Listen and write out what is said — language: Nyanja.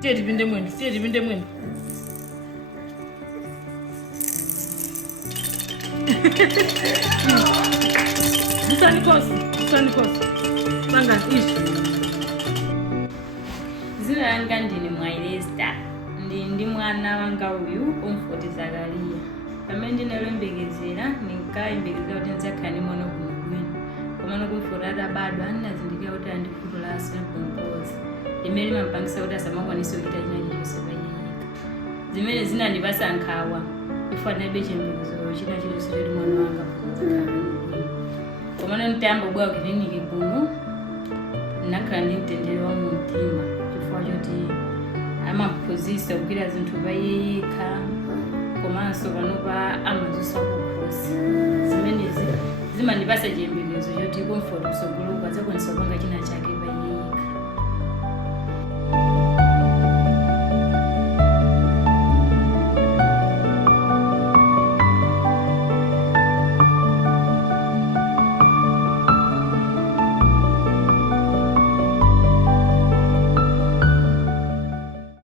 Tiye tipinde mwendo. Usanikosi. Manga ishi. Zina langa ndine Mwailesta. Ndi mwana wanga uyu omfoti Zakaria. Pamene ndinalembegezera ndinkayembegezera kuti nzakhale mwana bwinobwino. Koma nokumfota atabadwa ndinazindikira kuti andifutula asinapompoza. Imene mampangisa kuti asamakwanisa kuchita china chilichonse payekha. Zimene zinandipasa nkhawa ifanebe chiyembekezo china chilichonse choti mwana wanga akakhala bwino. Koma nditayamba kubwera ku kliniki kuno ndinakhala ndi mtendere wa mu mtima chifukwa choti amaphunzitsa kugwira zinthu payekha komanso panopa amazunso kukhosi. Zimenezi zimandipasa chiyembekezo choti comfort kusogolo